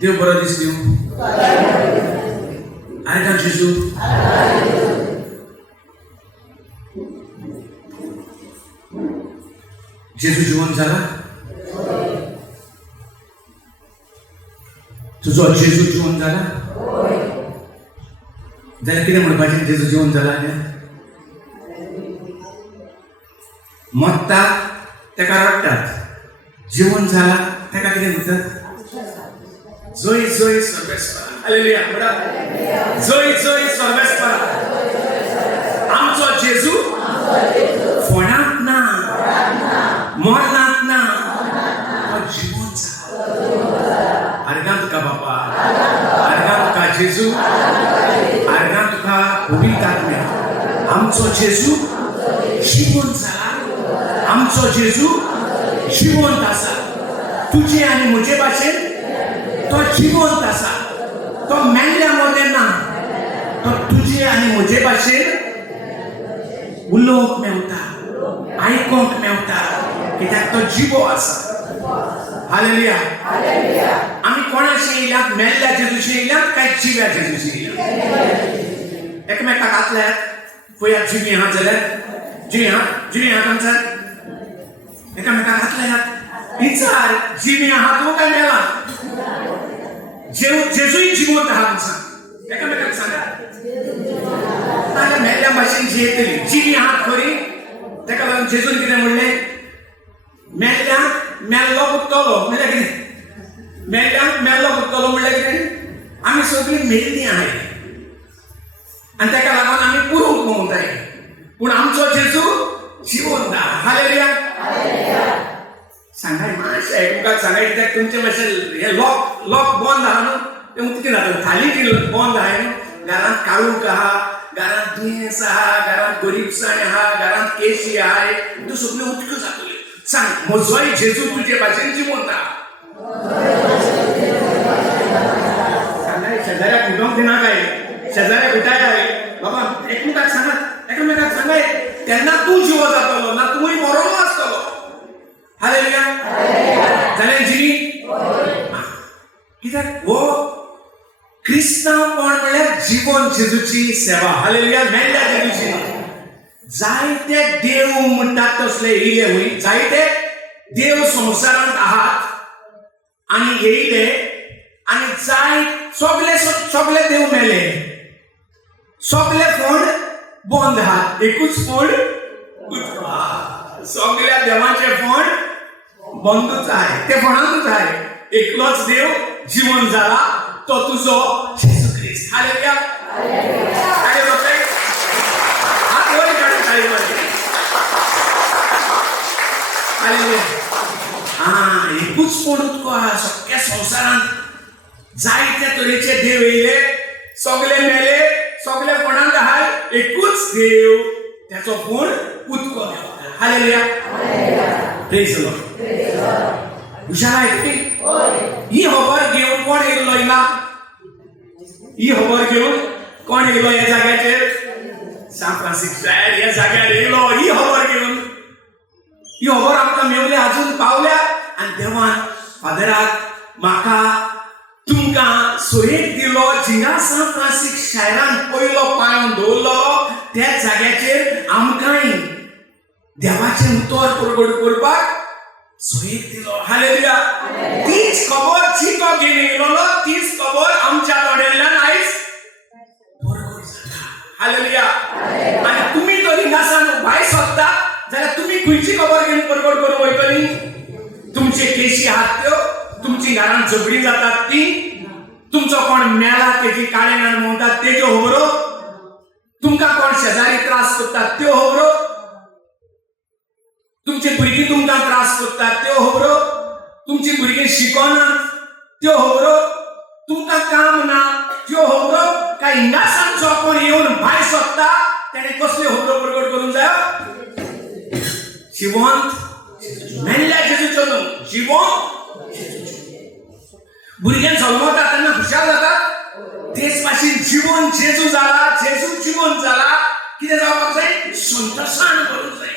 देव बरो दीस दिवं. आयकान जेजू जेजू जिवंत जाला. तुजो जेजू जिवंत जाला जाल्यार कितें म्हणपाचें जेजू जिवंत जाला तें? मरता तेका रडटात, जिवंत जाला तेका कितें म्हणटात? जय जय सर्वेस्परा. हालेलुया म्हणा. जय जय सर्वेस्परा. आमचो जेजू फोंडांत ना, मरणांत ना, तो जिवंत जाला. आर्गां तुका बापा, आर्गां तुका जेजू, आर्गां तुका पवित्र आत्म्या. आमचो जेजू जिवंत जाला. आमचो जेजू जिवंत आसा. तुजे आनी म्हजे भाशेन तो जिवंत आसा. तो मेल्ल्या मध्ये ना, तो तुजे आनी म्हजे भाशेन उलोवंक मेवता, आयकोंक मेवता, कित्याक तो जिवो आसा. हालेलुया. आमी कोणाशी येयल्यात? मेल्ल्या जेजूशी येयल्यात काय जिव्या जेजूशी येयल्यात? एकमेकाक आतल्यात पळयात. जिवी आहात जाल्यार जिवी आहात आमच्यात एकामेकाक आतल्यात. विचार, जिवी आहात तूं काय मेला? जेजूय जिवंत आहा म्हूण सांग. एकामेकाक सांगा. नाजाल्यार मेल्ल्या भाशेन जियेतली. जिवी आहात खरी, तेका लागून जेजून कितें म्हणलें? मेल्ल्यांक मेल्लो उठतलो म्हणल्यार कितें? मेल्ल्यांक मेल्लो उठतलो म्हणल्यार कितें? आमी सगळीं मेल्लीं आहाय आनी तेका लागून आमी पुरूंक मोवताय. पूण आमचो जेजू जिवंत आहा. हालेलुया. सांगाय मातशें एकमेकाक सांगाय. कित्याक तुमचे मातशें हे लॉक बंद आहा न्हू, तें उक्ती जाता. थाली ती बंद आहाय न्हू. घरांत काळूक आहा, घरांत दुयेंस आहा, घरांत गरीबसाण आहा, घरांत केशी आहाय, त्यो सगळ्यो उक्त्यो जातल्यो. सांग, म्हजोय जेजू तुजे भाशेन जिवंत आहा. सांगाय. शेजाऱ्याक उदोवंक दिनाकाय, शेजाऱ्याक उठायाय. बाबा एकमेकाक सांगात, एकामेकाक सांगाय. तेन्ना तूं जिवो जातलो, ना तूंय मरोनो आसतलो. हालेलुया. जाल्यार जिवी. कित्याक हो क्रिस्तांवपण म्हणल्यार जिवंत जेजूची सेवा. हालेलुया. मेल्ल्या जेजूची. जायते देव म्हणटात तसले येयले हुंय. जायते देव संवसारांत आहात आनी येयले आनी जाय सगळे देव मेले. सगळे फोंड बंद आहात. एकूच फोंड उठ्ठो आहा. सगळ्या देवाचे फोंड बंदूच आहाय. ते फोंडांतूच आहाय. एकलोच देव जिवंत जाला, तो तुजो जेजू ख्रिस्त. हालेलुया. एकूच फोंड उठ्ठो आहा. सगळ्या संवसारांत जायते तरेचे देव येयले, सगळे मेले, सगळे फोंडांत आहाय. एकूच देव, त्याचो फोंड उठ्ठो मेवता. हालेलुया. Praise the lord. हुशार आहाय. ही खबर घेवन कोण येयलो हिंगा? ही खबर घेवन कोण येयलो ह्या जाग्याचेर? सान फ्रांसिस्को ह्या जाग्यार येयलो ही खबर घेवन. ही खबर आमकां मेवली, अजून पावल्या. आनी देवान फादराक, म्हाका, तुमकां सोयेक दिलो. जिंगा सान फ्रांसिस्को शारान पयलो पांय दवरलो त्या जाग्याचेर आमकांय देवाचें उतर प्रगट करपाक सोयेक दिलो. हालेलुया. तीच खबर चिको घेवन येयलो, तीच खबर आमच्या तोंडांतल्यान आयज प्रगट जाता. हालेलुया. आनी तुमी जर हिंगासान भायर सरता जाल्यार तुमी खंयची खबर घेवन प्रगट करूंक वयतली? तुमचे केशी आहात त्यो, तुमची घरांत झगडीं जातात ती, तुमचो कोण मेला तेजी काळेंगान म्हणटात तेज्यो खबरो, तुमकां कोण शेजारी त्रास करतात त्यो खबरो, तुमची भुरगीं तुमकां त्रास करतात त्यो खबरो, तुमची भुरगीं शिकोनात त्यो खबरो, तुमकां काम ना त्यो खबरो. काय हिंगासानचो कोण येवन भायर सरता तेणे कसल्यो खबरो प्रगट करूंक जाय? जिवंत मेल्ल्या जेजूचो न्हू, जिवंत जेजूचो. भुरग्यां जल्मता तेन्ना हुशार जातात. तेच भाशेन जिवंत जेजू जाला, जेजू जिवंत जाला. कितें जावपाक जाय? संतोशान भरूंक जाय.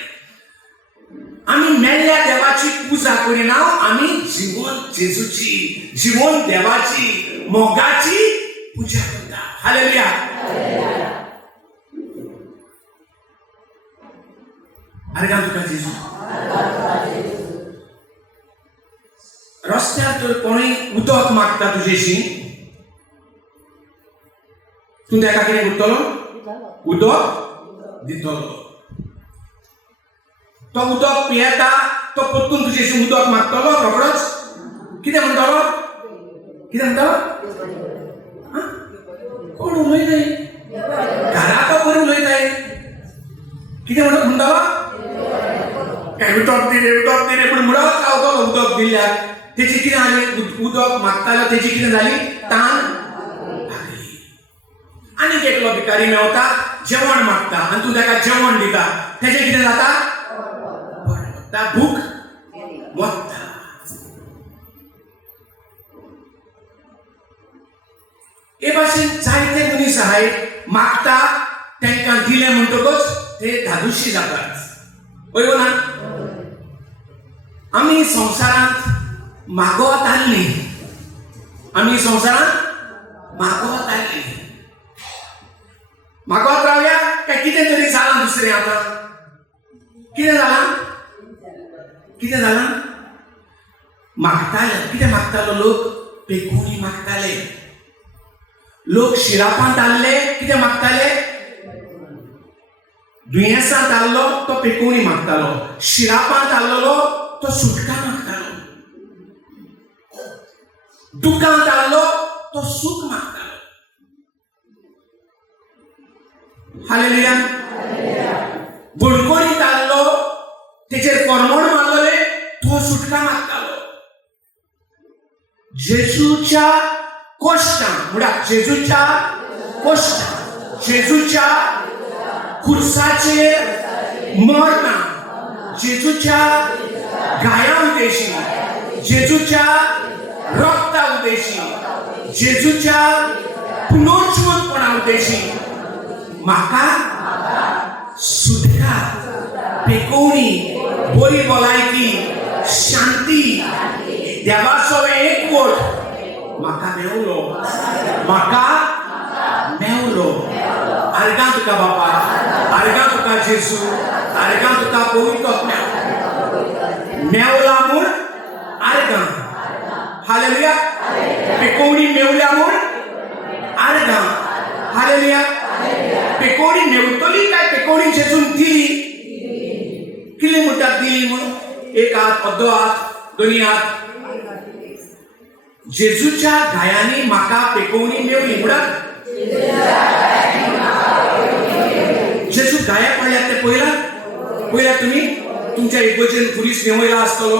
आमी मेल्ल्या देवा देवाची पूजा करिना आमी जीवन जेजूची, जीवन देवाची, मोगाची पूजा करता. हालेलुया. आर्गां तुका जेजू. रस्त्यार तर कोणूय उदक मागता तुजेशी, तूं ताका कितें करतलो? उदक दितलो. तो उदक पियेता, तो परतून तुजेशी उदक मागतलो रोखडोच. कितें म्हणटलो? कितें म्हणटलो? कोण उलयताय? घरा तो बरें उलयताय. कितें म्हणटलो? काय उदक दे रे पूण मुडावत रावतलो उदक दिल्यार. तेची कितें जाली? उदक मागतालो तेची कितें जाली? तान लागली. आनीक एकलो भिकारी मेवता, जेवण मागता आनी तूं ताका जेवण दिता. तेजें कितें जाता? भूक मोडटा. हे भाशेन जायते मनीस आहात, मागता तांकां दिलें म्हणटकच ते धादोशी जातात. पळय ना, आमी संवसारांत मागोवत आसली, आमी संवसारांत मागोवत आसली. मागोवत रावया काय कितें तरी जालां दुसरें. आतां कितें जालां? कितें जालां? मागताले. कितें मागतालो लोक? पेकोणी मागताले. लोक शिरापांत आसले, कितें मागताले? दुयेंसांत आसलो तो पेकोणी मागतालो. शिरापांत आसलो तो सुटका मागतालो. दुखांत आसलो तो सूख मागतालो. हालेलुया. बडकोणीत आसलो तेचेर करमण मारलेले तो सुटका मागतालो. जेजूच्या कश्टां म्हणल्यार जेजूच्या कश्टां, जेजूच्या खुर्साचेर मरना, जेजूच्या गाया उदेशी, जेजूच्या रक्ता उदेशी, जेजूच्या पुनर्जीवनपणा उदेशी म्हाका सुटका, पेकोवणी, बरी भलायकी, शांती, देवाचो एक वट म्हाका मेवलो. म्हाका मेवलो. आर्गां तुका बापा, आर्गां तुका जेजू, आर्गां तुका पवित्र आत्म्या. मेवला म्हूण आर्गां. हालेलुया. पेकोवणी मेवल्या म्हूण आर्गां. हालेलुया. पेकोवणी मेवतली काय पेकोवणी जेजून दिली? कितें म्हणटात दिली म्हणून? एक हात, अर्दो हात, दोनी हात. जेजूच्या गायांनी म्हाका पेकोवणी मेवली. म्हणल्यार जेजू गाया पडल्यात ते पळयला तुमी? तुमच्या इगोजेन खुरीस मेवयला आसतलो,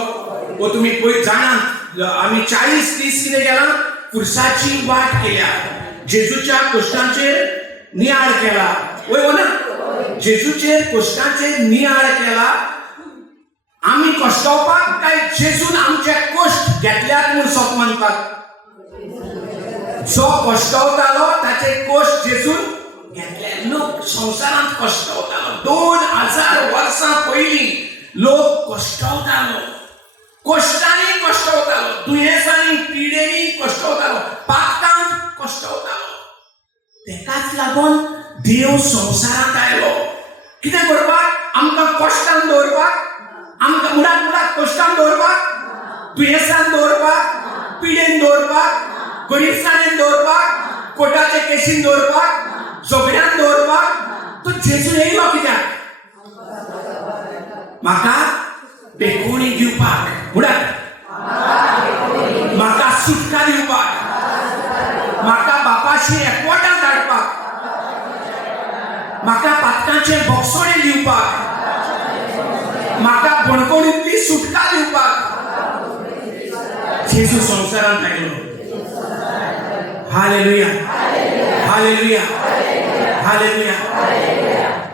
व तुमी पळय जाणात आमी 40 दीस कितें केलां? खुर्साची वाट केल्या. जेजूच्या कश्टांचेर नियाळ केला. वय ना, जेजूचेर कश्टांचेर नियाळ केला. आमी कश्टावपाक काय जेजून आमचे कश्ट घेतल्यात म्हूण सोप मानतात? जो कश्टावतालो ताचे कश्ट जेजून घेतले. लोक संवसारांत कश्टावतालो. 2000 वर्सां पयलीं लोक कश्टावतालो. कश्टांनी कश्टावतालो, दुयेंसांनी, पिडेनी कश्टावतालो, पातकांत कश्टावतालो. तेकाच लागून देव संवसारांत आयलो. कितें करपाक? आमकां कश्टांत दवरपाक, आमकां मुळात कश्टांत दवरपाक, दुयेंसांत दवरपाक, पिडेन दवरपाक, गरीबसाणेन दवरपाक, कोटाचे केशीन दवरपाक, झगड्यान दवरपाक. तो जेजू येयलो कित्याक? म्हाका पेकोवणी दिवपाक. मुळात म्हाका सुटका दिवपाक, म्हाका बापाशी एकवटान धाडपाक, म्हाका पातकांचे बोगसोणे दिवपाक, म्हाका बणकोणींतली सुटका दिवपाक जेजू संवसारांत आयलो. हालेलुया. हालेलुया. हालेलुया.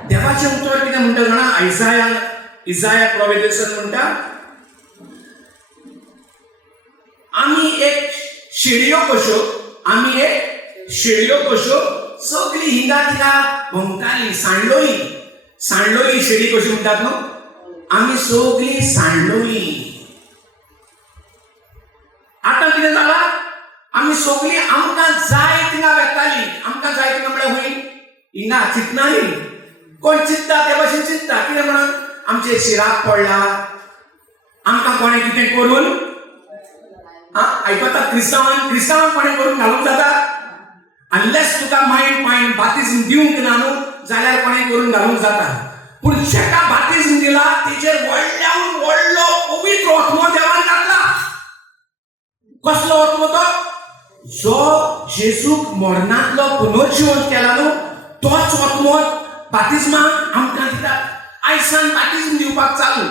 देवाचें उतर कितें म्हणटा जाणा? इसाया प्रॉफेसन म्हणटा, आमी एक शेळयो कश्यो सगळी हिंगा तिका भोंवताली, सांडलोली शेळी कशी म्हणटात न्हू? आमी सगळी सांडलोली. आमचे शिराक पडला आमकां कोणे कितें करून आयकतात क्रिस्तांवान कोणे करून घालूंक जाता अनलेस तुका मायंड बातिझम दिवंक ना न्हू जाल्यार कोणे करून घालूंक जाता पूण जेका बातिझम दिला तेचेर व्हडल्याहून व्हडलो पवित्र आत्मो देवान घातला कसलो आत्मो तो जो जेजूक मरणांतलो पुनर्जीवन केला न्हू तोच आत्मो बातिझमाक आमकां दितात आयसान बातिझम दिवपाक चालू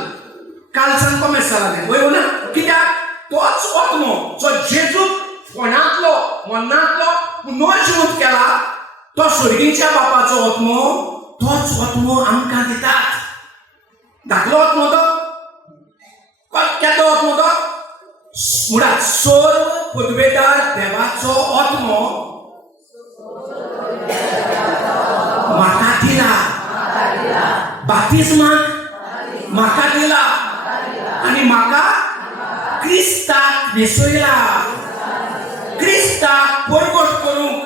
कालसान कमेस जाला तें वयर ना कित्याक तोच आत्मो जो जेजूक कोणांतलो मरणांतलो पुनर्जीवन केला तो स्वर्गीच्या बापाचो आत्मो तोच आत्मो आमकां दितात धाकलो आत्मो तो केदो आत्मो तो म्हणल्यार सर्व पदवेदार देवाचो आत्मो म्हाका दिला बातिझमाक म्हाका दिला आनी म्हाका क्रिस्ताक न्हेसयला क्रिस्ताक परगट करूंक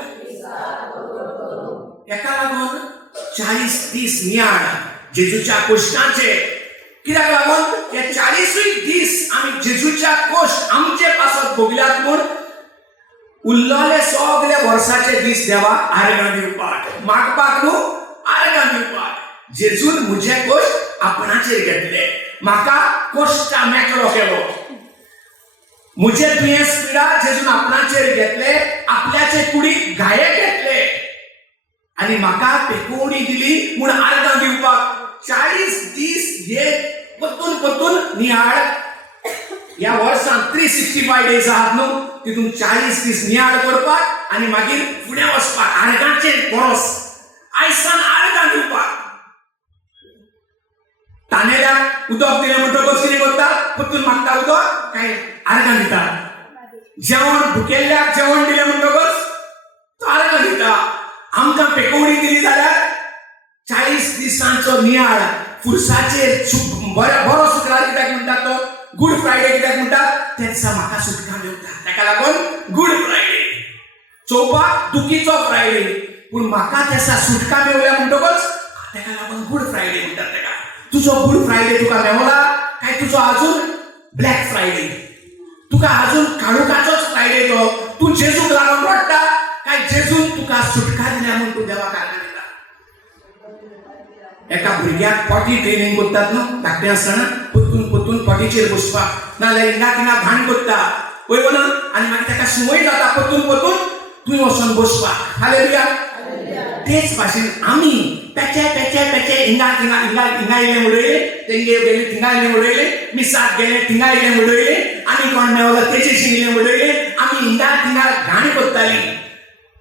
एका लागून 40 दीस नियाळ जेजूच्या कश्टांचे कित्याक लागून हे 40 दीस आमी जेजूच्या कश्ट आमचे पासत भोगल्यात म्हूण उरलेले सगळे वर्साचे दीस देवाक आर्गां दिवपाक मागपाक न्हू आर्गां दिवपाक जेजून म्हजे कश्ट आपणाचेर घेतले म्हाका कश्टा मेकळो केलो म्हजे दुयेंस पिडा जेजून आपणाचेर घेतले आपल्याचे कुडीक घाये घेतले आनी म्हाका पेकोवणी दिली म्हूण आर्गां दिवपाक 40 दीस हे परतून नियाळ ह्या वर्सान 365 डेज आहात न्हू तितून 40 दीस नियाळ करपाक आनी मागीर फुडें वचपाक आर्गांचेर परस आयसान आर्गां दिवपाक तानेल्याक उदक दिलें म्हणटकच कितें करता परतून मागता उदक काय आर्गां दिता जेवण भुकेल्ल्याक जेवण दिलें म्हणटकच तो आर्गां दिता आमकां पेकोवणी दिली जाल्यार 40 दिसांचो नियाळ फुरसाचेर बरो शुक्रार कित्याक म्हणटात तो गुड फ्रायडे कित्याक म्हणटात त्या दिसा म्हाका सुटका मेवता ताका लागून गुड फ्रायडे चोवपाक दुखीचो फ्रायडे पूण म्हाका त्या दिसा सुटका मेवल्या म्हणटकच ताका लागून गुड फ्रायडे म्हणटात ताका तुजो गुड फ्रायडे तुका मेवला काय तुजो आजून ब्लॅक फ्रायडे तुका आजून काळुकाचोच फ्रायडे तो तूं जेजूक लागून रडटा काय जेजून तुका सुटका दिल्या म्हूण तूं देवाक आर्गां दिता एका भुरग्याक पॉटी ट्रेनिंग करतात न्हू धाकटें आसतना परतून पॉटीचेर बसपाक नाजाल्यार हिंगा थिंगा भांड करता पळय ना आनी मागीर ताका संवय जाता परतून तुवें वचून बसपाक हालेलुया तेच भाशेन आमी पेचे हिंगा इल्लें उडयले तेंगे गेले थिंगा इल्लें उडयले मिसाक गेले थिंगा इल्लें उडयले आनी कोण मेवलो तेचेशी इल्लें उडयले आमी हिंगा थिंगा घाण करतालीं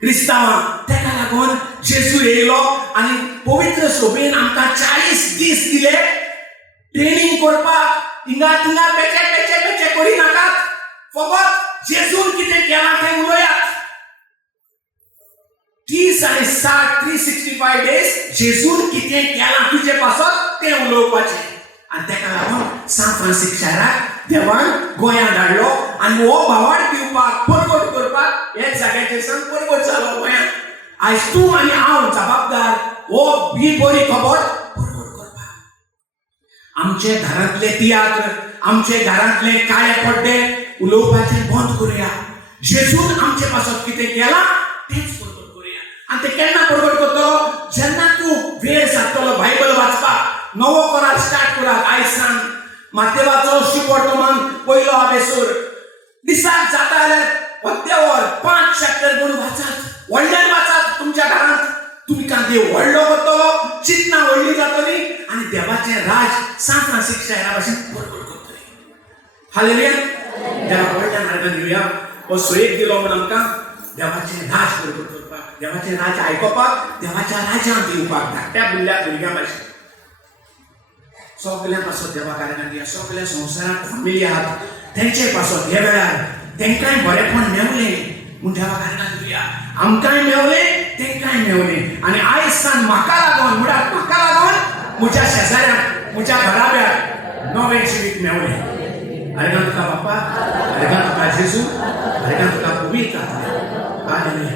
क्रिस्तांवां ताका लागून जेजू येयलो आनी पवित्र सोबेन आमकां 40 दीस दिले ट्रेनिंग करपाक हिंगा थिंगा पेचे करिनाकात फकत जेजून कितें केलां तें उलोवयात 30 आनी 60 365 डेज जेजून कितें केलां तुजे पासत तें उलोवपाचें आनी ताका लागून सान फ्रांसिस शाराक देवान गोंयांत धाडलो आनी हो भावार्थ दिवपाक परगट करपाक हेच जाग्याचेर सावन परगट जालो गोंयांत आयज तूं आनी हांव जबाबदार हो ही बरी खबर परगट करपाक आमचे घरांतले तियात्र आमचे घरांतले काळे पड्डे उलोवपाचें बंद करुया जेजून आमचे पासत कितें केलां तेंच परगट करुया आनी तें केन्ना परगट करतलो जेन्ना तूं वेळ सारतलो बायबल वाचपाक नवो करार स्टार्ट करात आयज सान मातेवाचो शुभ वर्तमान पयलो आबेसूर दिसाक जाता जाल्यार पद्यावर 5 चॅप्टर म्हणून वाचात व्हडल्यान वाचात तुमच्या घरांत तुमकां देव व्हडलो करतलो चिंतना व्हडली जातली आनी देवाचें राज सान फ्रांसिस शारा भाशेन परगट करतली हालेलुया देवाक व्हडल्यान आर्गां दिवया हो सोयेक दिलो म्हूण आमकां देवाचें राज परगट करपाक देवाचें राज आयकपाक देवाच्या राजांत येवपाक धाकट्या भुरग्यां भाशेन सगळ्या पासत देवाक आर्गां दिया सगळ्या संवसारांत फॅमिली आहात तेंचे पासत हे वेळार तेंकांय बरेपण मेवलें म्हूण देवाक आर्गां दिवया आमकांय मेवलें तेंकांय मेवलें आनी आयज सान म्हाका लागून म्हळ्यार म्हाका लागून म्हज्या शेजाऱ्याक म्हज्या घराब्याक नवें जिवीत मेवलें आर्गां तुका बापा आर्गां तुका जेजू आर्गां तुका पवित्र आत्मा हालेलुया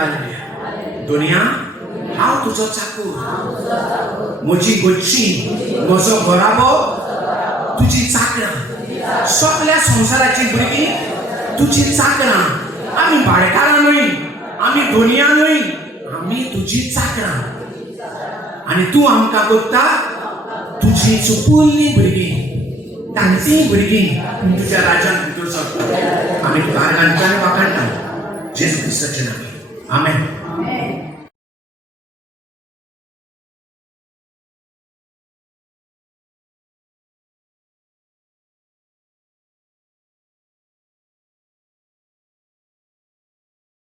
हालेलुया दुनिया हांव तुजो चाकूर म्हजी गोडची म्हजो घोराबो तुजी चाकरां, सगळ्या संवसाराची भुरगीं तुजी चाकरां. आमी भाडेकारां न्हय, आमी धोनिया न्हय, आमी तुजी चाकरां. आनी तूं आमकां कोत्ता तुजी चुकुल्लीं भुरगीं, तांचीं भुरगीं तुज्या राज्यांत भितर सरता. आमी तुका आर्गांच्या वाखाणटा जेजू क्रिस्ताच्या नांवान. आमेन.